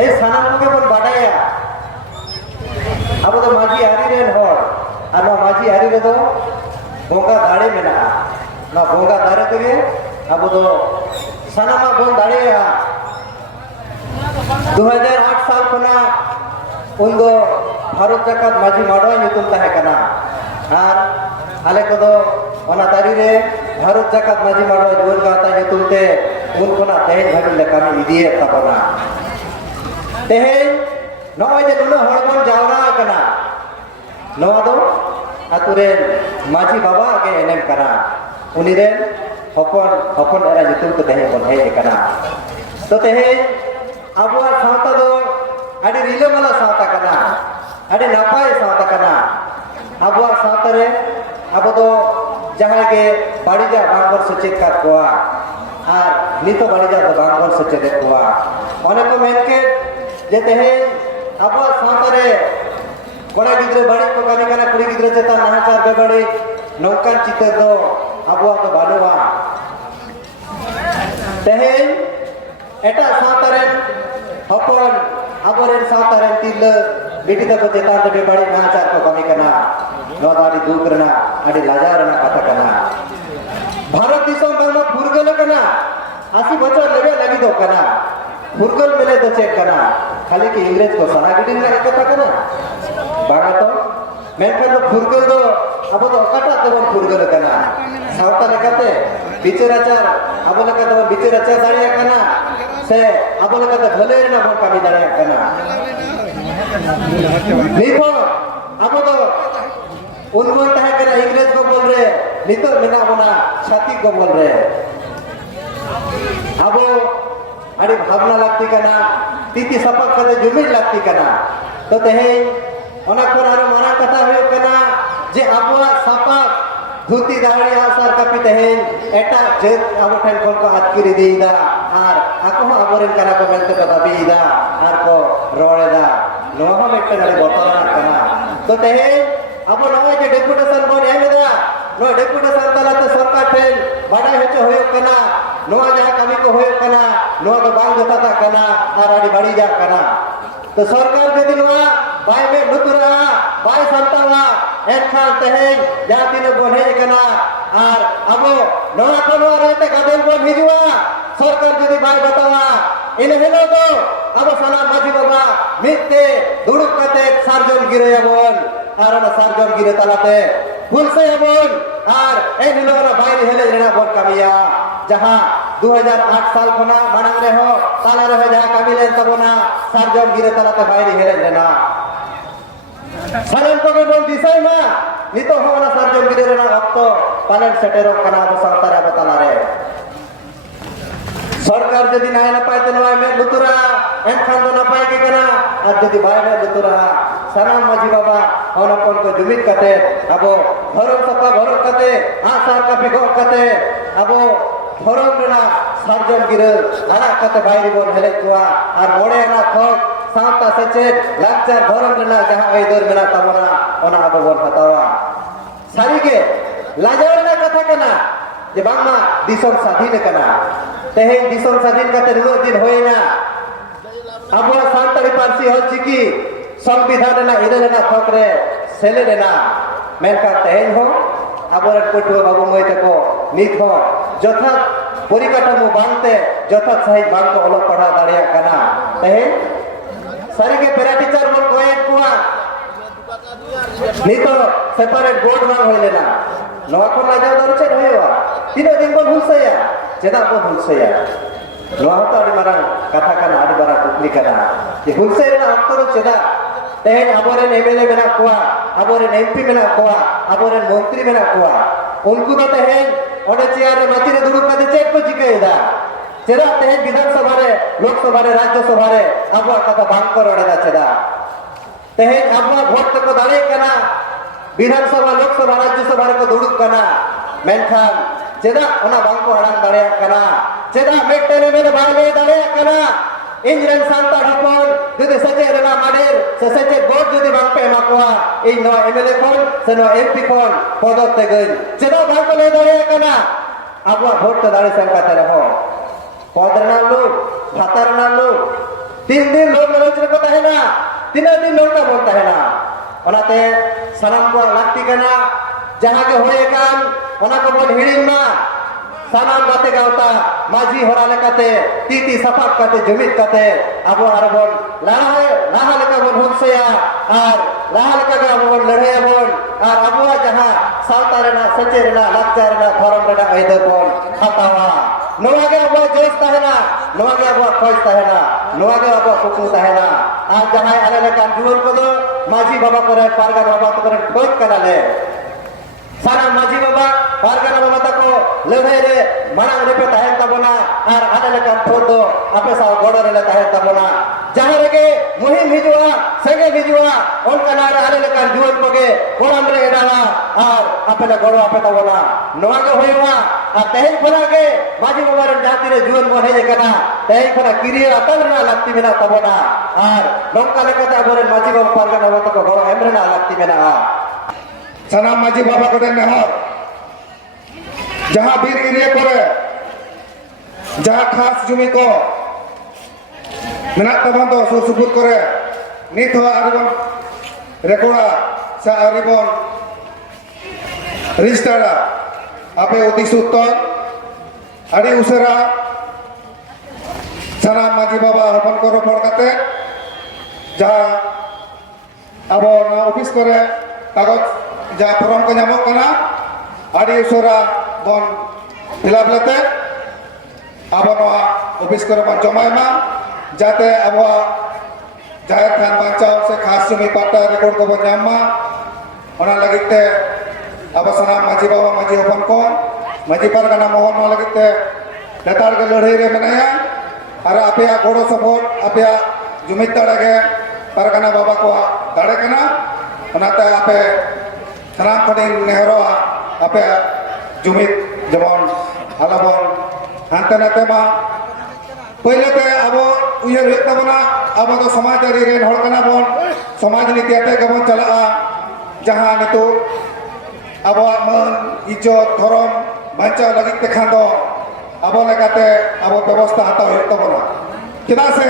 এই સાનામુકે પણ બડાયા આ બધો માજી હારી રેન હોર આ માજી હારી રેતો ભોગા દાડે મેના ના ભોગા દાડે કરીએ આ બધો સાનામાં બોન દાડે આ 2008 સાલ પના ઉંગો ભારત જાકાત માજી માડવા નિતુમ તાહે કના આર આલે કદો ઓના તારી રે ભારত জাকাত মাঝি মাড়া জীবন গাতা নিতুমতে মুন কোনা তেহে ঘাটিলে কামি ইদিয়ে তাপনা ᱛᱮᱦᱮᱧ ᱱᱚᱜᱼᱚᱭ ᱡᱮ ᱱᱩᱱᱟᱹᱜ ᱦᱚᱲ ᱵᱚᱱ ᱡᱟᱣᱨᱟ ᱟᱠᱟᱱᱟ ᱱᱚᱣᱟ ᱫᱚ ᱟᱛᱳ ᱨᱮᱱ ᱢᱟᱹᱡᱷᱤ ᱵᱟᱵᱟᱣᱟᱜ ᱜᱮ ᱮᱱᱮᱢ ᱠᱟᱱᱟ ᱩᱱᱤ ᱨᱮᱱ ᱦᱚᱯᱚᱱ ᱦᱚᱯᱚᱱ ᱮᱨᱟ ᱧᱩᱛᱩᱢ ᱛᱮ ᱛᱮᱦᱮᱧ ᱵᱚᱱ ᱦᱮᱡ ᱟᱠᱟᱱᱟ ᱛᱚ ᱛᱮᱦᱮᱧ ᱟᱵᱚᱣᱟᱜ ᱥᱟᱶᱛᱟ ᱫᱚ ᱟᱹᱰᱤ ᱨᱤᱞᱟᱹᱢᱟᱞᱟ ᱥᱟᱶᱛᱟ ᱠᱟᱱᱟ ᱟᱹᱰᱤ ᱱᱟᱯᱟᱭ ᱥᱟᱶᱛᱟ ᱠᱟᱱᱟ ᱟᱵᱚᱣᱟᱜ ᱥᱟᱶᱛᱟ ᱨᱮ ᱟᱵᱚ ᱫᱚ ᱡᱟᱦᱟᱸᱭ ᱜᱮ ᱵᱟᱹᱲᱤᱡᱟᱜ ᱵᱟᱝᱵᱚᱱ ᱥᱮᱪᱮᱫ ᱠᱟᱫ ᱠᱚᱣᱟ ᱟᱨ ᱱᱤᱛᱚᱜ ᱵᱟᱹᱲᱤᱡᱟᱜ ᱫᱚ ᱵᱟᱝᱵᱚᱱ ᱥᱮᱪᱮᱫᱮᱫ ᱠᱚᱣᱟ ᱚᱱᱮ ᱠᱚ ᱢᱮᱱ ᱠᱮᱫ ᱡᱮ ᱛᱮᱦᱮᱧ ᱟᱵᱚᱣᱟᱜ ᱥᱟᱶᱛᱟ ᱨᱮ ᱠᱚᱲᱟ ᱜᱤᱫᱽᱨᱟᱹ ᱵᱟᱹᱲᱤᱡ ᱠᱚ ᱠᱟᱹᱢᱤ ᱠᱟᱱᱟ ᱠᱩᱲᱤ ᱜᱤᱫᱽᱨᱟᱹ ᱪᱮᱛᱟᱱ ᱱᱟᱦᱟᱪᱟᱨ ᱵᱮᱵᱟᱹᱲᱤᱡ ᱱᱚᱝᱠᱟᱱ ᱪᱤᱛᱟᱹᱨ ᱫᱚ ᱟᱵᱚᱣᱟᱜ ᱫᱚ ᱵᱟᱹᱱᱩᱜᱼᱟ ᱛᱮᱦᱮᱧ ᱮᱴᱟᱜ ᱥᱟᱶᱛᱟ ᱨᱮᱱ ᱦᱚᱯᱚᱱ ᱟᱵᱚᱨᱮᱱ ᱥᱟᱶᱛᱟ ᱨᱮᱱ ᱛᱤᱨᱞᱟᱹ ᱵᱤᱴᱤ ᱛᱟᱠᱚ ᱪᱮᱛᱟᱱ ᱨᱮ ᱵᱮᱵᱟᱹᱲᱤᱡ ᱱᱟᱦᱟᱪᱟᱨ ᱠᱚ ᱠᱟᱹᱢᱤ ᱠᱟᱱᱟ ᱱᱚᱣᱟ ᱫᱚ ᱟᱹᱰᱤ ᱫᱩᱠ ᱨᱮᱱᱟᱜ ᱟᱹᱰᱤ ᱞᱟᱡᱟᱣ ᱨᱮᱱᱟᱜ ᱠᱟᱛᱷᱟ ᱠᱟᱱᱟ ᱵᱷᱟᱨᱚᱛ ᱫᱤᱥᱚᱢ ᱵᱟᱝᱢᱟ ᱯᱷᱩᱨᱜᱟᱹᱞ ᱟᱠᱟᱱᱟ ᱟᱥᱤ ᱵᱚᱪᱷᱚᱨ ᱞᱮᱵᱮᱫ ᱞᱟᱹᱜᱤᱫᱚᱜ ᱠᱟᱱᱟ ಹುಡುಗರ ಮೇಲೆ ದಚ್ಚೆಕ್ಕನ ಖಾಲಿಗೆ ಇಂಗ್ರೇಜ್ಕೋ ಸನಾಗಿಡಿನ ಹಾಕತ್ತಾಕನ ಬಾಗತ ಮೇಲ್ಕಂದ ಹುಡುಗರದು ಅಬದು ಒಕ್ಕಟ್ಟಾಗ್ತದ ಒಂದು ಹುಡುಗರ ಕನ ಸಾವತ ಲೆಕ್ಕತೆ বিচারাচার আবলকা তোমার বিচারাচার দাঁড়িয়ে একখানা সে আবলকা তো ভোলে না ভোট আমি দাঁড়িয়ে একখানা বিপদ আমাদের উন্মন তাহা কেনা ইংরেজ গবল রে, নিতর মেনা বোনা সাথী গবল রে। আবো आणि भावना लागते का ना तिथे सपक कदा जुमीन लागते का ना तर ते हे अनाकोर आरो मना कथा होय का ना जे आपवा सपक ধুতি দাঁড়িয়ে আসার কাপি তেহেন এটা যে আবো ঠেন কোন কো আতকিরি দিইদা আর আকো আবরেন কানা কো মেনতে কথা দিইদা আর কো রড়েদা নোয়া হম একটা গাড়ি বতরা কানা তো তেহেন আবো নয় যে ডেপুটেশন বন এমেদা নয় ডেপুটেশন তালাতে সরকার ঠেন বাড়াই হচ্ছে হয়ে কানা। ᱱᱚᱣᱟ ᱡᱟᱦᱟᱸ ᱠᱟᱹᱢᱤ ᱠᱚ ᱦᱩᱭᱩᱜ ᱠᱟᱱᱟ ᱱᱚᱣᱟ ᱫᱚ ᱵᱟᱝ ᱡᱚᱛᱷᱟᱛᱟᱜ ᱠᱟᱱᱟ ᱟᱨ ᱟᱹᱰᱤ ᱵᱟᱹᱲᱤᱡᱟᱜ ᱠᱟᱱᱟ ᱛᱚ ᱥᱚᱨᱠᱟᱨ ᱡᱩᱫᱤ ᱱᱚᱣᱟ ᱵᱟᱭ ᱢᱮᱫ ᱵᱟᱭ ᱥᱟᱢᱴᱟᱣᱟ ᱮᱱᱠᱷᱟᱱ ᱛᱮᱦᱮᱧ ᱡᱟᱦᱟᱸ ᱛᱤᱱᱟᱹᱜ ᱵᱚᱱ ᱦᱮᱡ ᱟᱠᱟᱱᱟ ᱟᱨ ᱟᱵᱚ ᱱᱚᱣᱟ ᱠᱚ ᱱᱚᱣᱟ ᱨᱮᱛᱮ ᱜᱟᱫᱮᱞ ᱦᱤᱡᱩᱜᱼᱟ ᱥᱚᱨᱠᱟর ᱡᱩᱫᱤ ᱵᱟᱭ ᱵᱟᱛᱟᱣᱟ ᱤᱱᱟᱹ ᱦᱤᱞᱳᱜ ᱫᱚ ᱟᱵᱚ ᱥᱟᱱᱟᱢ ᱢᱟᱹᱡᱷᱤ ᱵᱟᱵᱟ ᱢᱤᱫᱛᱮ ᱫᱩᱲᱩᱵ ᱠᱟᱛᱮ ᱥᱟᱨᱡᱚᱢ ᱜᱤᱨᱟᱹᱭᱟᱵᱚᱱ ᱟᱨ ᱚᱱᱟ ᱥᱟᱨᱡᱚᱢ ᱜᱤᱨᱟᱹ ᱛᱟᱞᱟᱛᱮ ᱯᱩᱞᱥᱟᱹᱭᱟᱵᱚᱱ ᱟᱨ ᱮᱱ ᱦᱤᱞᱳᱜ ᱚᱱᱟ ᱵᱟᱭᱨᱮ ᱦᱮᱞᱮᱡ ᱨᱮᱱᱟᱜ ᱵᱚᱱ ᱠᱟᱹᱢᱤᱭᱟ जहां 2008 साल को ना मना रहे हो साला रहे जहां कमिले तब ना सर जो गिरे तला तो भाई रिहे लेना সারেন তোকে বল দিছাই মা, নিত হব না সার জমিদের না ভক্ত পালেন সেটের কানা অবসর তারা বতালারে সরকার যদি নাই না পাইতে নয় মে লুতুরা এনখান তো না পাই কে কেনা আর যদি ভাই না লুতুরা সারাম মাঝি বাবা অনপন কো জমিত কাতে আবো ঘর সকা ঘর কাতে আসার কাপে ঘর কাতে আবো বন হেলে কুয়া আর মোড়ে না খক সাঁওতা সেচেদ লাকচার ধরম রেনা যাহা আইদর মেনা তামনা ওনা আবো বন হাতাওয়া। সারিগে লাজার না কথা কেনা? যে বাংলা দিশম স্বাধীন কানা? তেহেন দিশম স্বাধীন কাতে নুনো দিন হয়ে না? আবহাওয়া সান্তাড়ি পার্সি হচ্ছে কি? সংবিধান রেনা ইরে রেনা থক রে সেলে রেনা মেনকান তেহেন হো আবরের পটুয়া বাবু মই তাকো নিত হো ᱡᱚᱛᱷᱟᱛ ᱯᱚᱨᱤᱠᱟᱴᱷᱟᱢᱳ ᱵᱟᱝᱛᱮ ᱡᱚᱛᱷᱟᱛ ᱥᱟᱺᱦᱤᱡ ᱵᱟᱝᱠᱚ ᱚᱞᱚᱜ ᱯᱟᱲᱦᱟᱣ ᱫᱟᱲᱮᱭᱟᱜ ᱠᱟᱱᱟ ᱛᱮᱦᱮᱧ ᱥᱟᱹᱨᱤᱜᱮ ᱯᱮᱨᱟ ᱴᱤᱪᱟᱨ ᱵᱚᱱ ᱠᱚᱭᱮᱫ ᱠᱚᱣᱟ ᱱᱤᱛᱚᱜ ᱥᱮᱯᱟᱨᱮᱴ ᱵᱳᱨᱰ ᱵᱟᱝ ᱦᱩᱭ ᱞᱮᱱᱟ ᱱᱚᱣᱟ ᱠᱚ ᱞᱟᱡᱟᱣ ᱫᱚ ᱪᱮᱫ ᱦᱩᱭᱩᱜᱼᱟ ᱛᱤᱱᱟᱹᱜ ᱫᱤᱱ ᱵᱚᱱ ᱦᱩᱞᱥᱟᱹᱭᱟ ᱪᱮᱫᱟᱜ ᱵᱚᱱ ᱦᱩᱞᱥᱟᱹᱭᱟ ᱱᱚᱣᱟ ᱦᱚᱸᱛᱚ ᱟᱹᱰᱤ ᱢᱟᱨᱟᱝ ᱠᱟᱛᱷᱟ ᱠᱟᱱᱟ ᱟᱹᱰᱤ ᱢᱟᱨᱟᱝ ᱠᱩᱠᱞᱤ ᱠᱟᱱᱟ ᱡᱮ ᱦᱩᱞᱥᱟᱹᱭ ᱨᱮᱱᱟᱜ ᱚᱠᱛᱚ ᱫᱚ ᱪᱮᱫᱟᱜ ᱛᱮᱦᱮᱧ ᱟᱵᱚᱨᱮᱱ ᱮᱢᱮᱞᱮ ᱢᱮᱱᱟᱜ ᱠᱚᱣᱟ ᱟᱵᱚᱨᱮᱱ ᱮᱢᱯᱤ ᱢᱮᱱᱟᱜ ᱠᱚᱣᱟ ᱟᱵᱚᱨᱮᱱ ᱢᱚᱱᱛᱨᱤ ᱢᱮᱱᱟᱜ ᱠᱚᱣᱟ ᱩᱱᱠᱩ ᱫᱚ ᱛᱮᱦᱮᱧ ಒಣಚಿಯಾರ ಮತ್ತಿನ ದುಡುಕದ ಚೇಟ್ಪು ಚಿಕ್ಕದ ಚೆದ ತೆಹ ವಿಧಾನಸಭಾರೆ ಲೋಕಸಭಾರೆ ರಾಜ್ಯಸಭಾರೆ ಅಬ್ವಾರ್ ಕಥ ಬಾಂಕರ್ ಒಡೆದ ಚೆದ ತೆಹ ಅಬ್ವಾರ್ ಭೋಟ್ ತಕ ದಾಳೆ ಕನ ವಿಧಾನಸಭಾ ಲೋಕಸಭಾ ರಾಜ್ಯಸಭಾ ᱨᱮᱠᱚ ᱫᱩᱲᱩᱵ ᱠᱟᱱᱟ ᱢᱮᱱᱠᱷᱟᱱ ᱪᱮᱫᱟᱜ ᱚᱱᱟ ᱵᱟᱝᱠᱚ ᱦᱟᱲᱟᱢ ᱫᱟᱲᱮᱭᱟᱜ ᱠᱟᱱᱟ ᱪᱮᱫᱟᱜ ᱢᱤᱫᱴᱮᱱ ᱢᱮᱱ ᱵᱟᱭ ᱞᱟᱹᱭ ᱫᱟᱲᱮᱭᱟᱜ ᱠᱟᱱᱟ Injiran Santa Rapon, jadi saja adalah hadir, sesaja God jadi bangpe makwa, ini no MLA kon, seno MP kon, podot tegun. Jadi bangpe le dari kena, apa vote dari sangka telepon. Podar nalu, khatar nalu, তিন দিন লোক আলোচনা করতে হয় না তিনের দিন লোকটা বলতে হয় না ওনাতে সালাম করা লাগতি কেনা যাহাকে হয়ে কান ওনাকে বল হিড়িন না মা সানাম গাতে গাওতা, মাঝি হরা লেকাতে তিতি সাফাত কাতে, জমিত কাতে, আবো আর বল লাহা লাহা লেকা বল হুনসয়া আর লাহা লেকা গা বল লড়াই বল? আর আবুয়া যাহা সাউতা রেনা সচে রেনা লাকচার রেনা ধরম রেনা আইদে বল হাতাওয়া নোয়াগে আবুয়া জোশ তাহেনা নোয়াগে আবুয়া খোঁজ তাহেনা নোয়াগে আবুয়া কুকু তাহেনা আর যাহাই আলে লেকান জীবন কদো মাঝি বাবা করে পারগান বাবা করে খোঁজ কানালে ᱥᱟᱱᱟᱢ ᱢᱟᱹᱡᱷᱤ ᱵᱟᱵᱟ ᱯᱟᱨᱜᱟᱱᱟ ᱵᱟᱵᱟ ᱛᱟᱠᱚ ᱞᱟᱹᱲᱦᱟᱹᱭ ᱨᱮ ᱢᱟᱲᱟᱝ ᱨᱮᱯᱮ ᱛᱟᱦᱮᱱ ᱛᱟᱵᱚᱱᱟ ᱟᱨ ᱟᱞᱮ ᱞᱮᱠᱟᱱ ᱴᱷᱳᱨ ᱫᱚ ᱟᱯᱮ ᱥᱟᱶ ᱜᱚᱲᱚ ᱨᱮᱞᱮ ᱛᱟᱦᱮᱱ ᱛᱟᱵᱚᱱᱟ ᱡᱟᱦᱟᱸ ᱨᱮᱜᱮ ᱢᱩᱦᱤᱢ ᱦᱤᱡᱩᱜᱼᱟ ᱥᱮᱸᱜᱮᱞ ᱦᱤᱡᱩᱜᱼᱟ ᱚᱱᱠᱟᱱᱟᱜ ᱨᱮ ᱟᱞᱮ ᱞᱮᱠᱟᱱ ᱡᱩᱣᱟᱹᱱ ᱠᱚᱜᱮ ᱠᱚᱲᱟᱢ ᱨᱮ ᱮᱰᱟᱣᱟ ᱟᱨ ᱟᱯᱮ ᱞᱮ ᱜᱚᱲᱚ ᱟᱯᱮ ᱛᱟᱵᱚᱱᱟ ᱱᱚᱣᱟ ᱜᱮ ᱦᱩᱭᱩᱜᱼᱟ ᱟᱨ ᱛᱮᱦᱮᱧ ᱠᱷᱚᱱᱟᱜ ᱜᱮ ᱢᱟᱹᱡᱷᱤ ᱵᱟᱵᱟ ᱨᱮᱱ ᱡᱟᱦᱟᱸ ᱛᱤᱱᱟᱹᱜ ᱡᱩᱣᱟᱹᱱ ᱵᱚᱱ ᱦᱮᱡ ᱟᱠᱟᱱᱟ ᱛᱮᱦᱮᱧ ᱠᱷᱚᱱᱟᱜ ᱠᱤᱨᱤᱭᱟᱹ ᱟᱛᱟᱝ ᱨᱮᱱᱟᱜ ᱞᱟᱹᱠᱛᱤ ᱢᱮᱱᱟᱜ ᱛᱟᱵᱚᱱᱟ ᱟᱨ ᱱᱚᱝᱠᱟ ᱞᱮᱠᱟᱛᱮ ᱟᱵᱚᱨᱮᱱ ᱢᱟᱹᱡᱷᱤ ᱵᱟᱵᱟ ᱯᱟᱨᱜᱟᱱᱟ ᱵᱟᱵᱟ ᱛᱟᱠᱚ ᱜᱚᱲᱚ ᱮᱢ ᱨᱮᱱᱟᱜ ᱞᱟᱹᱠᱛᱤ ᱢᱮᱱᱟᱜᱼᱟ সালাম মাঝি বাবা করে নেহর যাহা বীর এরিয়া করে, যাহা খাস জমি কো মেনা তাবান তো করে, নিত হয় আরিবন রেকর্ডা, সে আরিবন রেজিস্টারা আপে অতি সুত্তর, আড়ি উসেরা সারা মাঝি বাবা হপন করো পড়কাতে যা আবার অফিস করে, কাগজ ᱡᱟᱦᱟᱸ ᱯᱷᱚᱨᱚᱢ ᱠᱚ ᱧᱟᱢᱚᱜ ᱠᱟᱱᱟ ᱟᱹᱰᱤ ᱩᱥᱟᱹᱨᱟ ᱵᱚᱱ ᱯᱷᱤᱞᱟᱯ ᱞᱮᱛᱮ ᱟᱵᱚ ᱱᱚᱣᱟ ᱚᱯᱷᱤᱥ ᱠᱚᱨᱮ ᱵᱚᱱ ᱡᱚᱢᱟᱭ ᱢᱟ ᱡᱟᱛᱮ ᱟᱵᱚᱣᱟᱜ ᱡᱟᱦᱮᱨ ᱛᱷᱟᱱ ᱵᱟᱧᱪᱟᱣ ᱥᱮ ᱠᱷᱟᱥ ᱡᱚᱢᱤ ᱯᱟᱴᱟ ᱨᱮᱠᱚᱨᱰ ᱠᱚᱵᱚᱱ ᱧᱟᱢ ᱢᱟ ᱚᱱᱟ ᱞᱟᱹᱜᱤᱫ ᱛᱮ ᱟᱵᱚ ᱥᱟᱱᱟᱢ ᱢᱟᱺᱡᱷᱤ ᱵᱟᱵᱟ ᱢᱟᱺᱡᱷᱤ ᱦᱚᱯᱚᱱ ᱠᱚ ᱢᱟᱺᱡᱷᱤ ᱯᱟᱨᱜᱟᱱᱟ ᱢᱚᱦᱚᱱ ᱱᱚᱣᱟ ᱞᱟᱹᱜᱤᱫ ᱛᱮ ᱞᱮᱛᱟᱲ ᱜᱮ ᱞᱟᱹᱲᱦᱟᱹᱭ ᱨᱮ ᱢᱮᱱᱟᱭᱟ ᱟᱨ ᱟᱯᱮᱭᱟᱜ ᱜᱚᱲᱚ ᱥᱚᱯᱚᱦᱚᱫ ᱟᱯᱮᱭᱟᱜ ᱡᱩᱢᱤᱫ ᱫᱟᱲᱮ ᱜᱮ ᱯᱟᱨᱜᱟᱱᱟ ᱵᱟᱵᱟ ᱠᱚᱣᱟᱜ ᱫᱟᱲᱮ ᱠᱟᱱᱟ ᱚᱱᱟᱛᱮ ᱟᱯᱮ ᱥᱟᱱᱟᱢ ᱠᱚᱴᱷᱮᱱ ᱱᱮᱦᱚᱨᱚᱜᱼᱟ ᱟᱯᱮᱭᱟᱜ ᱡᱩᱢᱤᱫ ᱡᱮᱢᱚᱱ ᱟᱞᱚᱵᱚᱱ ᱦᱟᱱᱛᱮ ᱱᱟᱛᱮ ᱢᱟ ᱯᱳᱭᱞᱳᱛᱮ ᱟᱵᱚ ᱩᱭᱦᱟᱹᱨ ᱦᱩᱭᱩᱜ ᱛᱟᱵᱚᱱᱟ ᱟᱵᱚ ᱫᱚ ᱥᱚᱢᱟᱡᱽ ᱟᱹᱨᱤ ᱨᱮᱱ ᱦᱚᱲ ᱠᱟᱱᱟ ᱵᱚᱱ ᱥᱚᱢᱟᱡᱽ ᱱᱤᱛᱤ ᱟᱛᱮ ᱜᱮᱵᱚᱱ ᱪᱟᱞᱟᱜᱼᱟ ᱡᱟᱦᱟᱸ ᱱᱤᱛᱚᱜ ᱟᱵᱚᱣᱟᱜ ᱢᱟᱹᱱ ᱤᱡᱽᱡᱚᱛ ᱫᱷᱚᱨᱚᱢ ᱵᱟᱧᱪᱟᱣ ᱞᱟᱹᱜᱤᱫ ᱛᱮᱠᱷᱟᱱ ᱫᱚ ᱟᱵᱚ ᱞᱮᱠᱟᱛᱮ ᱟᱵᱚ ᱵᱮᱵᱚᱥᱛᱷᱟ ᱦᱟᱛᱟᱣ ᱦᱩᱭᱩᱜ ᱛᱟᱵᱚᱱᱟ ᱪᱮᱫᱟᱜ ᱥᱮ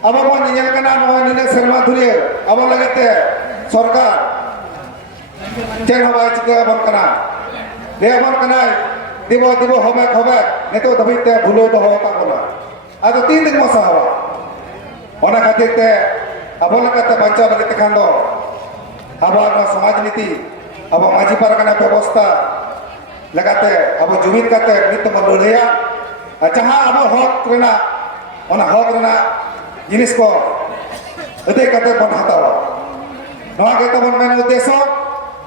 ᱟᱵᱚ ᱵᱚᱱ ᱧᱮᱞ ᱠᱟᱱᱟ ᱱᱚᱜᱼᱚᱭ ᱱᱤᱱᱟᱹᱜ ᱥᱮᱨᱢᱟ ᱫᱷᱩᱨᱭᱟᱹ ᱟᱵᱚ ᱞᱟᱹᱜᱤᱫ ᱛᱮ ᱥᱚᱨᱠᱟᱨ ᱪᱮᱫᱦᱚᱸ ᱵᱟᱭ ᱪᱤᱠᱟᱹ ᱟᱵᱚᱱ ᱠᱟᱱᱟ ᱞᱟᱹᱭᱟᱵᱚᱱ ᱠᱟᱱᱟᱭ ᱫᱤᱵᱚ ᱫᱤᱵᱚ ᱦᱚᱵᱮᱠ ᱦᱚᱵᱮᱠ ᱱᱤᱛᱚᱜ ᱫᱷᱟᱹᱵᱤᱡ ᱛᱮ ᱵᱷᱩᱞᱟᱹᱣ ᱫᱚᱦᱚ ᱟᱠᱟᱫ ᱵᱚᱱᱟ ᱟᱫᱚ ᱛᱤᱱ ᱛᱮᱵᱚᱱ ᱥᱟᱦᱟᱣᱟ ᱚᱱᱟ ᱠᱷᱟᱹᱛᱤᱨ ᱛᱮ ᱟᱵᱚ ᱞᱮᱠᱟᱛᱮ ᱵᱟᱧᱪᱟᱣ ᱞᱟᱹᱜᱤᱫ ᱛᱮᱠᱷᱟᱱ ᱫᱚ ᱟᱵᱚᱣᱟᱜ ᱱᱚᱣᱟ ᱥᱚᱢᱟᱡᱽ ᱱᱤᱛᱤ ᱟᱵᱚ ᱢᱟᱹᱡᱷᱤ ᱯᱟᱨᱜᱟᱱᱟ ᱵᱮᱵᱚᱥᱛᱷᱟ ᱞᱮᱠᱟᱛᱮ ᱟᱵᱚ ᱡᱩᱢᱤᱫ ᱠᱟᱛᱮ ᱢᱤᱫ ᱛᱮᱵᱚᱱ ᱞᱟᱹᱲᱦᱟᱹᱭᱟ ᱟᱨ ᱡᱟᱦᱟᱸ ᱟᱵᱚ ᱦᱚᱠ ᱨᱮᱱᱟᱜ ᱚᱱᱟ ᱦᱚᱠ ᱨᱮᱱᱟᱜ ᱡᱤᱱᱤᱥ ᱠᱚ ᱟᱹᱫᱟᱹᱭ ᱠᱟᱛᱮ ᱵᱚᱱ ᱦᱟᱛᱟᱣᱟ ᱱᱚᱣᱟ ᱜᱮ ᱛᱟᱵᱚᱱ ᱢᱮᱱ ᱩᱫᱮᱥᱚ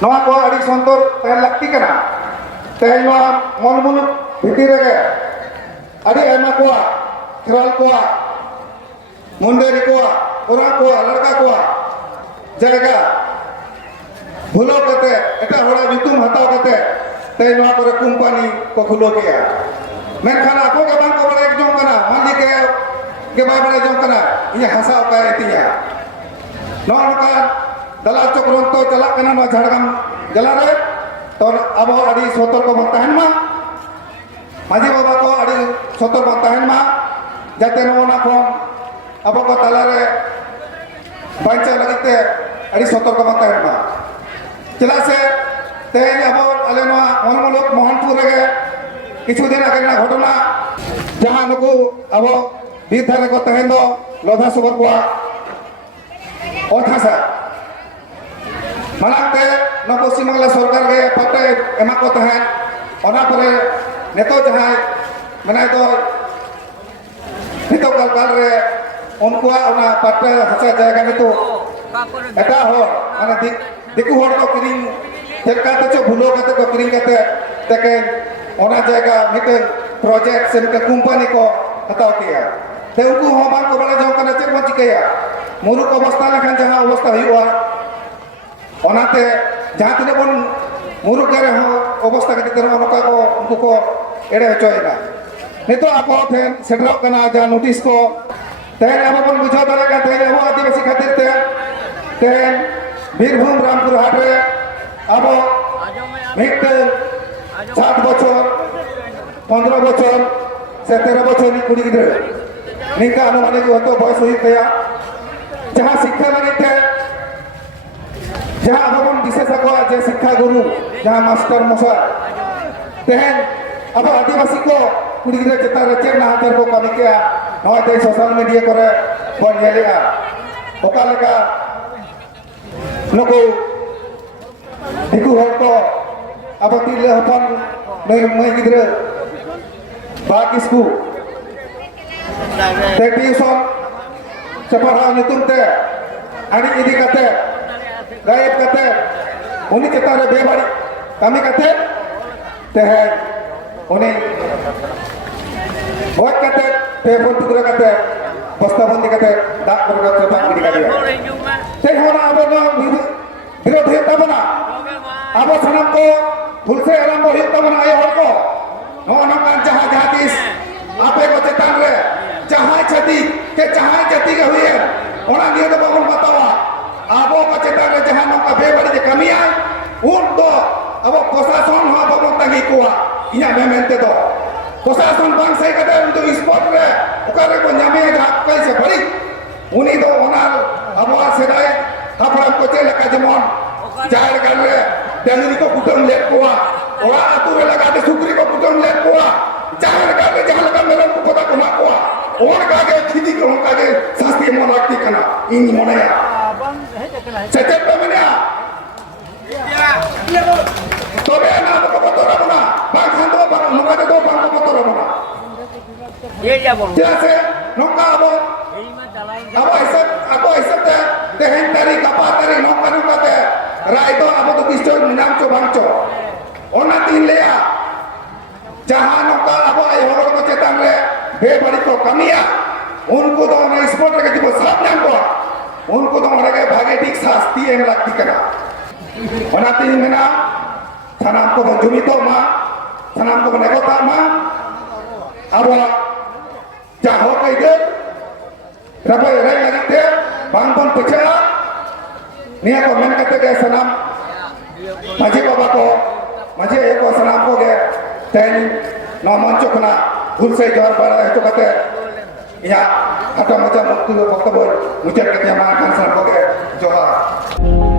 ᱱᱚᱣᱟ ᱠᱚ ᱟᱹᱰᱤ ᱥᱚᱱᱛᱚᱨ ᱛᱟᱦᱮᱸ ᱞᱟᱹᱠᱛᱤ ᱠᱟᱱᱟ ᱛᱮᱦᱮᱧ ᱱᱚᱣᱟ ᱢᱚᱞ ᱢᱩᱞᱩᱠ ᱵᱷᱤᱛᱤᱨ ᱨᱮᱜᱮ ᱟᱹᱰᱤ ᱟᱭᱢᱟ ᱠᱚᱣᱟᱜ ᱠᱷᱮᱨᱣᱟᱞ ᱠᱚᱣᱟᱜ ᱢᱩᱱᱰᱟᱹᱨᱤ ᱠᱚᱣᱟᱜ ᱠᱚᱨᱟ ᱠᱚᱣᱟᱜ ᱞᱟᱲᱠᱟ ᱠᱚᱣᱟᱜ ᱡᱟᱭᱜᱟ ᱵᱷᱩᱞᱟᱹᱣ ᱠᱟᱛᱮ ᱮᱴᱟᱜ ᱦᱚᱲᱟᱜ ᱧᱩᱛᱩᱢ ᱦᱟᱛᱟᱣ ᱠᱟᱛᱮ ᱛᱮᱦᱮᱧ ᱱᱚᱣᱟ ᱠᱚᱨᱮ ᱠᱳᱢᱯᱟᱱᱤ ᱠᱚ ᱠᱷᱩᱞᱟᱹᱣ ᱠᱮᱜᱼᱟ ᱢᱮᱱᱠᱷᱟᱱ ᱟᱠᱚ ᱜᱮ ᱵᱟᱝᱠᱚ ᱵᱟᱲᱟᱭ ᱡᱚᱝ ᱠᱟᱱᱟ ᱢᱟᱹᱞᱤ ᱜᱮ ᱜᱮ ᱵᱟᱭ ᱵᱟᱲᱟᱭ ᱡᱚᱝ ᱠᱟᱱᱟ ᱤᱧᱟᱹᱜ ᱦᱟᱥᱟ ᱚᱠᱟᱭ ᱛᱤᱧᱟ ᱱᱚᱜᱼᱚ ᱱᱚᱝᱠᱟ ᱫᱟᱞᱟ ᱚᱪᱚ ᱠᱚᱞᱚᱢ ᱪᱟᱞᱟᱜ ᱠᱟᱱᱟ ᱱᱚᱣᱟ ᱡᱷᱟᱲᱜᱨᱟᱢ ᱡᱮᱞᱟ ᱛᱚ ᱟᱵᱚ ᱟᱹᱰᱤ ᱥᱚᱛᱚᱨᱠᱚ ᱵᱚᱱ ᱛᱟᱦᱮᱱ ᱢᱟ ᱢᱟᱹᱡᱷᱤ ᱵᱟᱵᱟ ᱠᱚ ᱟᱹᱰᱤ ᱥᱚᱛᱚᱨᱠᱚ ᱛᱟᱦᱮᱱ ᱢᱟ ᱡᱟᱛᱮ ᱱᱚᱣᱟ ᱠᱷᱚᱱ ᱟᱵᱚ ᱠᱚ ᱛᱟᱞᱟᱨᱮ ᱵᱟᱧᱪᱟᱣ ᱞᱟᱹᱜᱤᱫ ᱛᱮ ᱟᱹᱰᱤ ᱥᱚᱛᱚᱨᱠᱚ ᱵᱚᱱ ᱛᱟᱦᱮᱱ ᱢᱟ ᱪᱮᱫᱟᱜ ᱥᱮ ᱛᱮᱦᱮᱧ ᱟᱵᱚ ᱟᱞᱮ ᱱᱚᱣᱟ ᱚᱱᱢᱚᱞᱚᱠ ᱢᱳᱦᱚᱱᱯᱩᱨ ᱨᱮᱜᱮ কিছু দিন আগে ঘটনা যাহা নুকু আবো বীর ধারে কো তেহেন দো লধা সবর কোয়া অথাসা मलाते ना पश्चिम बांगला सरकार के पटे एमा को तहन ओना परे नेतो जहाय मनाय तो नेतो कल कल रे उनको ओना पटे हसा जाय गने तो एटा हो माने देखु होड़ को क्रीम तेका तो भूलो कते को क्रीम कते तके ओना जायगा मिते प्रोजेक्ट से मिते कंपनी को हताओ किया ते उनको हो बात को बने जाओ कने चेक मचिकया मुरुक अवस्था लखन जहाँ अवस्था हुआ ᱚᱱᱟᱛᱮ ᱡᱟᱦᱟᱸ ᱛᱤᱱᱟᱹᱜ ᱵᱚᱱ ᱢᱩᱨᱩᱠ ᱨᱮᱦᱚᱸ ᱚᱵᱚᱥᱛᱟ ᱠᱟᱛᱮ ᱨᱮᱦᱚᱸ ᱱᱚᱝᱠᱟ ᱠᱚ ᱩᱱᱠᱩ ᱠᱚ ᱮᱲᱮ ᱦᱚᱪᱚᱭᱮᱫᱟ ᱱᱤᱛᱚᱜ ᱟᱵᱚ ᱴᱷᱮᱱ ᱥᱮᱴᱮᱨᱚᱜ ᱠᱟᱱᱟ ᱡᱟᱦᱟᱸ ᱱᱳᱴᱤᱥ ᱠᱚ ᱛᱮᱦᱮᱧ ᱟᱵᱚ ᱵᱚᱱ ᱵᱩᱡᱷᱟᱹᱣ ᱫᱟᱲᱮᱭᱟᱜ ᱠᱟᱱ ᱛᱮᱦᱮᱧ ᱟᱵᱚ ᱟᱹᱫᱤᱵᱟᱹᱥᱤ ᱠᱷᱟᱹᱛᱤᱨ ᱛᱮ ᱛᱮᱦᱮᱧ ᱵᱤᱨᱵᱷᱩᱢ ᱨᱟᱢᱯᱩᱨ ᱦᱟᱴ ᱨᱮ ᱟᱵᱚ ᱢᱤᱫᱴᱟᱝ ᱥᱟᱛ ᱵᱚᱪᱷᱚᱨ ᱯᱚᱱᱨᱚ ᱵᱚᱪᱷᱚᱨ ᱥᱮ ᱛᱮᱨᱚ ᱵᱚᱪᱷᱚᱨ ᱨᱤᱱ ᱠᱩᱲᱤ ᱜᱤᱫᱽᱨᱟᱹ ᱱᱤᱝᱠᱟ ᱟᱹᱱᱩᱢᱟᱹᱱᱤᱠ ᱦᱚᱭᱛᱳ ᱵᱚᱭᱚᱥ ᱦᱩᱭᱩᱜ ᱛᱟᱭᱟ ᱡᱟᱦᱟᱸ ᱥᱤᱠᱠᱷᱟ ᱞᱟᱹᱜᱤᱫ ᱡᱟᱦᱟᱸ ᱟᱵᱚᱵᱚᱱ ᱫᱤᱥᱟᱹ ᱥᱟᱠᱚᱣᱟ ᱡᱮ ᱥᱤᱠᱠᱷᱟ ᱜᱩᱨᱩ ᱡᱟᱦᱟᱸ ᱢᱟᱥᱴᱟᱨ ᱢᱚᱥᱟᱭ ᱛᱮᱦᱮᱧ ᱟᱵᱚ ᱟᱹᱫᱤᱵᱟᱹᱥᱤ ᱠᱚ ᱠᱩᱲᱤ ᱜᱤᱫᱽᱨᱟᱹ ᱪᱮᱛᱟᱱ ᱨᱮ ᱪᱮᱫ ᱱᱟᱦᱟᱪᱟᱨ ᱠᱚ ᱠᱟᱹᱢᱤ ᱠᱮᱜᱼᱟ ᱱᱚᱜᱼᱚᱭ ᱛᱮ ᱥᱳᱥᱟᱞ ᱢᱤᱰᱤᱭᱟ ᱠᱚᱨᱮ ᱵᱚᱱ ᱧᱮᱞᱮᱜᱼᱟ ᱚᱠᱟ ᱞᱮᱠᱟ ᱱᱩᱠᱩ ᱫᱤᱠᱩ ᱦᱚᱲ ᱠᱚ ᱟᱵᱚ ᱛᱤᱨᱞᱟᱹ ᱦᱚᱯᱚᱱ ᱱᱩᱭ ᱢᱟᱹᱭ ᱜᱤᱫᱽᱨᱟᱹ ᱵᱟ ᱠᱤᱥᱠᱩ ᱴᱤᱭᱩᱥᱚᱱ ᱥᱮ ᱯᱟᱲᱦᱟᱣ ᱧᱩᱛᱩᱢ ᱛᱮ ᱟᱹᱰᱤ ᱤᱫᱤ ᱠᱟᱛᱮ ᱩᱱᱤ ᱪᱮᱛᱟᱱ ᱨᱮ ᱵᱮᱵᱟᱹᱲᱤᱡ ᱠᱟᱹᱢᱤ ᱠᱟᱛᱮᱫ ᱛᱮᱦᱮᱧ ᱩᱱᱤ ᱜᱚᱡ ᱠᱟᱛᱮᱫ ᱯᱮ ᱯᱩᱱ ᱴᱩᱠᱨᱟᱹ ᱠᱟᱛᱮᱫ ᱵᱚᱥᱛᱟ ᱵᱚᱱᱫᱤ ᱠᱟᱛᱮᱫ ᱫᱟᱜ ᱠᱚᱨᱮ ᱪᱮᱛᱟᱱ ᱜᱤᱰᱤ ᱠᱟᱫᱮᱭᱟ ᱪᱮᱫ ᱦᱚᱸ ᱟᱵᱚ ᱱᱚᱣᱟ ᱵᱤᱨᱳᱫ ᱦᱩᱭᱩᱜ ᱛᱟᱵᱚᱱᱟ ᱟᱵᱚ ᱥᱟᱱᱟᱢ ᱠᱚ ᱦᱩᱞᱥᱮ ᱟᱨᱟᱢᱵᱚ ᱦᱩᱭᱩᱜ ᱛᱟᱵᱚᱱᱟ ᱟᱭᱳ ᱦᱚᱲ ᱠᱚ ᱱᱚᱜᱼᱚ ᱱᱚᱝᱠᱟᱱ ᱡᱟᱦᱟᱸ ᱡᱟᱦᱟᱸ ᱛᱤᱥ ᱟᱯᱮ ᱠᱚ ᱪᱮᱛᱟᱱ ᱨᱮ ᱡᱟᱦᱟᱸᱭ ᱪᱷᱟᱹᱛᱤᱠ ᱥᱮ ᱡᱟᱦᱟᱸᱭ ᱡᱟᱹᱛᱤᱜᱮ ᱦᱩᱭᱮᱱ ᱚᱱᱟ ᱱᱤᱭᱟᱹ ᱫᱚ ᱵᱟᱵᱚᱱ ᱵᱟᱛᱟᱣᱟ ᱟᱵᱚ ᱠᱚ ᱪᱮᱛᱟᱱ ᱨᱮ ᱡᱟᱦᱟᱸ ᱱᱚᱝᱠᱟ ᱵᱮᱵᱟᱹᱲᱤᱡ ᱠᱟᱹᱢᱤᱭᱟ নকা বেবাড়ি যে কামিয়া উন তো আবো প্রশাসন হওয়া বাবু তাগি কোয়া ইয়া মেমেন্তে তো প্রশাসন বাং সেই কাতে উন তো স্পট রে ওকারে কো নামে যা কাইছে বাড়ি উনি তো ওনার আবহাওয়া সেদায় হাফড়াম কো চে লেখা যেমন jalan kan le dangri ko kutam le kuwa ora atu re laga de sukri ko kutam le kuwa jalan kan le jalan kan meron ko kota ko na kuwa or ka ge khidi ko ka ge sasti mo lakti kana ini mona ya cecep pe mena tobe na ko botora mona bang khan do bang nuka de do bang ko botora mona Iya ya bang. jase noka abo Ini mah calain Ako isip, ako isip te, tehen tari kapa tari nongka nongka te, raito abo tu kistoy minamcho bangcho. Ona tin lea, jahan nongka abo ay horor ko cetan le, be bari ko kamiya, उनको तो उन्हें sport लगे जो साफ नाम को उनको तो उन्हें भागे ठीक शास्ति एम लगती करा Onati mena sanam ko bang jumito ma sanam ko bang ekota ma awa jaho kai de rapa rai ngari te bang bang pecela niya ko men kate ke sanam maji baba ko maji e ko sanam ko ge ten no mancho khna भूल से ज़ोर बड़ा है तो कहते या खत्म हो जाए मुक्ति को वक्त बोल मुझे कहते हैं माँ कंसर को के जोहार